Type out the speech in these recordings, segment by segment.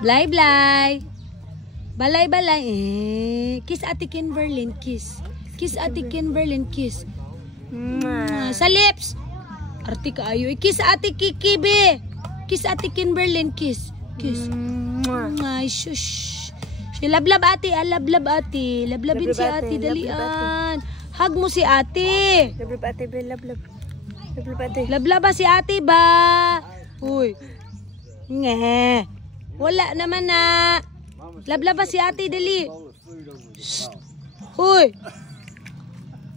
Blay, blay. Balay, balay. Kiss Ate Kimberlyn, kiss. Kiss Ate Kimberlyn, kiss. Sa lips. Arte ka ayo. Kiss Ate Kiki, be. Kiss Ate Kimberlyn, kiss. Kiss. Ay, shush. Si lablab ate, lablab ate. Lablabin si ate, dalian. Hug mo si ate. Lablab ate, be, lablab. Lablab ate. Lablab ba si ate ba? Uy. Nge. Wala naman na. Lablab ba si ate, dali. Shh. Uy.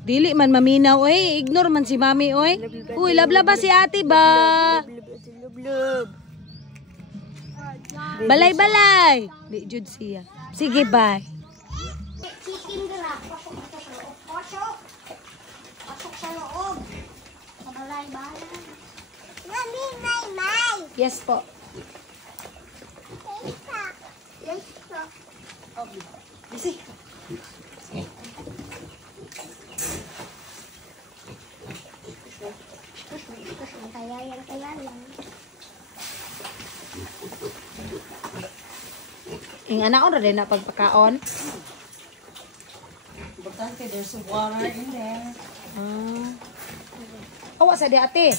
Dili man maminaw, oy. Ignore man si mami, oy. Uy, lablab ba si ate ba? Lablab. Balay, balay. Di jud siya. Sige, bye. Chicken dira, pasok sa loob. Pasok sa loob. Balay, balay. Mami, may. Yes po. Yes, po. Okay. Bisi. Kaya lang. Ing anak on rin na pagpakaon. Importante, there's water in there. Awa sa di ate.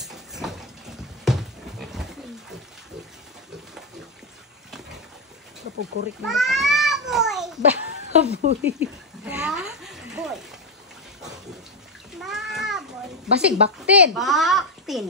Kapag-kurik mo. Baboy! Baboy. Baboy. Baboy. Basig baktin. Baktin.